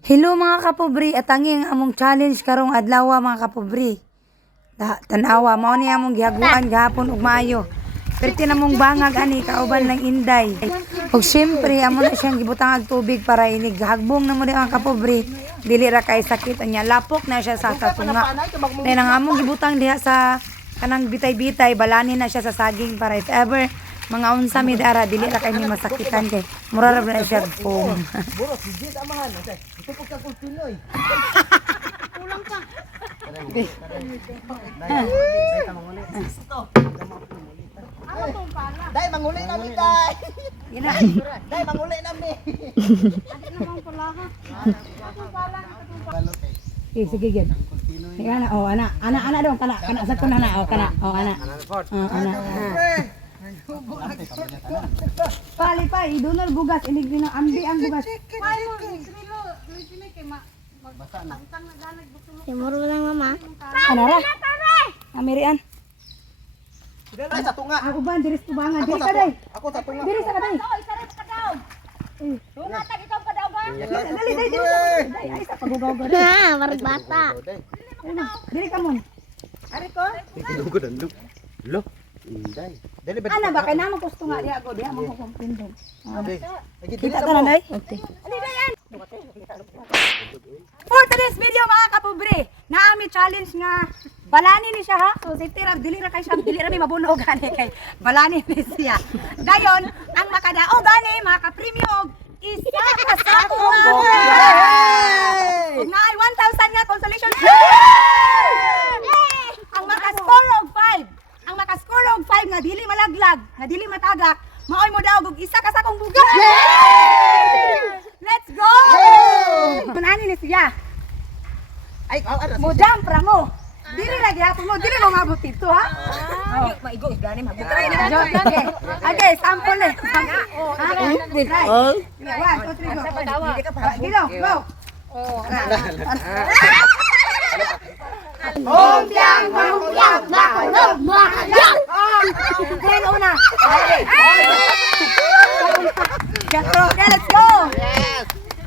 Hello mga kapobri, at ang among challenge karong adlaw mga kapobri. Tanawa mao ni among gihaguan gahapon ug maayo. Perti namong bangag ani kauban lang inday. Ug syempre amo na siyang gibutang og tubig para inig hagbong na mo di mga kapobri. Dili ra kay sakit anya lapok na siya sa tatunga. Nay nang among gibutang diha sa kanang bitay-bitay balani na siya sa saging para if ever mga unsa mi dara dili ra kay mi masakitan kay mura ra na siya foam. Buro, sigit amahan. Ito po kang Pinoy. Kulang ka. Dai, manguli na mi, dai. Ina. Dai, manguli na mi. Sige gid. Ana oh ana dong kana sa kuna na oh kana ana. Ana. Pali pa idunol bugas inig dino ambi ang bugas. Timur lang mama. Ana ra? Amirian. Dai sa tunga. Ako ba diri sa tubangan diri ka day. Ako sa tunga. Diri sa kaday. Dali dali diri. Ay sa pagugaw gari. Ha, marag bata. Diri ka mon. Ari ko. Dugo dan lu. Lo. Dai. Dali ba? Ana ba kay namo gusto nga diha ako diha mo ko kumpindong. Lagi Kita tanan day. Okay. For today's video mga kapobri, naami challenge nga balani ni siya ha. So safety ra dili ra kay siya dili ra mi mabunog gani kay balani ni siya. Dayon ang makadaog gani mga ka-premium isa ka sa kuha. Ug naay 1,000 nga consolation. Ang maka-score og 5. Ang maka-score og 5 nga dili malaglag, nga dili matagak, maoy mo daw og isa ka sa kong bugas. Let's go! Kunani ni siya. Ay, Mo jump ra mo. Dili lagi ako mo, dili mo mabot dito ha. Maigo gani mabot. Okay, sample na. Oh. 1, 2, 3 go. Go. Ompiang, ompiang, makulog, makulog. Then una. Let's go.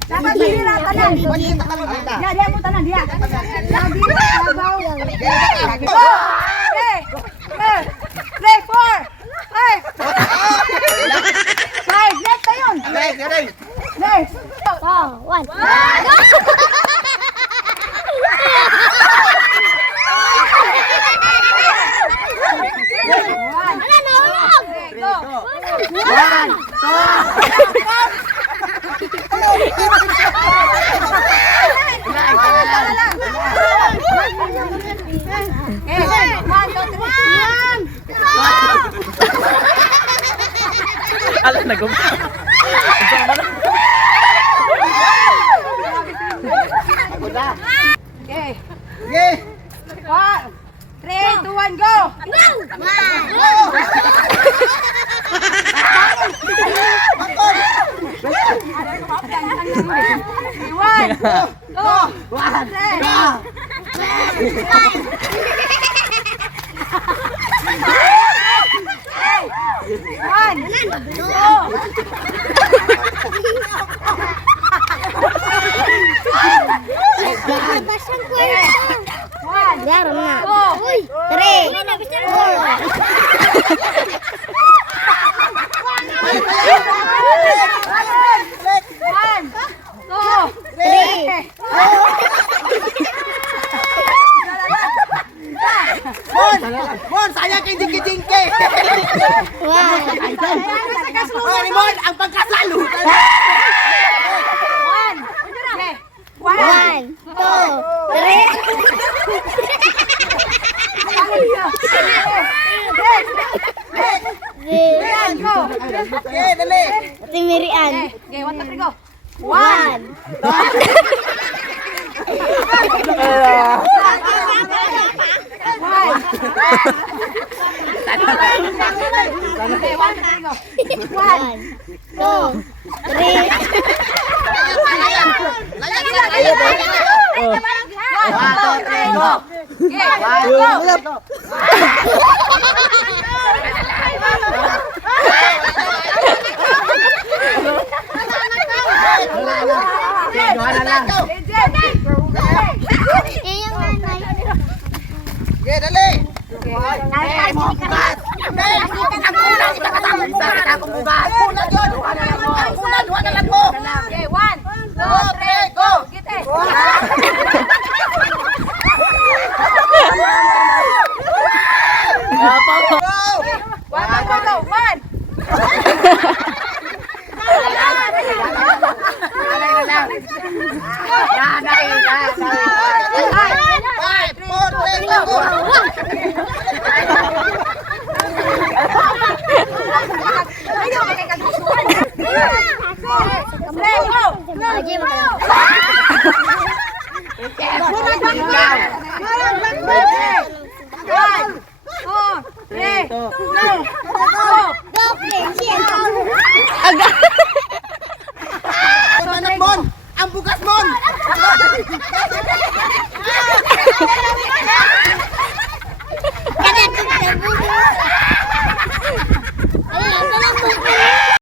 Dapat dili na tanan. Ya, dia mo tanan dia. Lagi sabaw. Go. Play 4. 5. Next tayon. Next. Oh, one. Alam na gumpa. Okay. Yeah. 3, 2, 1, go! One, Biar na. Uy, 3. 4. Mon, saya kay jingke-jingke. Wow. Mon, ang pagkasalo. 1, 2, 3. Okay, dali. Timirian. Okay, 1, 2, 3, go! 1. Okay, 1, 2, 3, go! 1, 2, 3. Go! Duha na lang. Yan yung nanay. Okay, dali. Okay, 1, 2, 3, go! Gite! One, go, go, one! Aji mo. Go, Princess. Anak mon, ang bugas mon.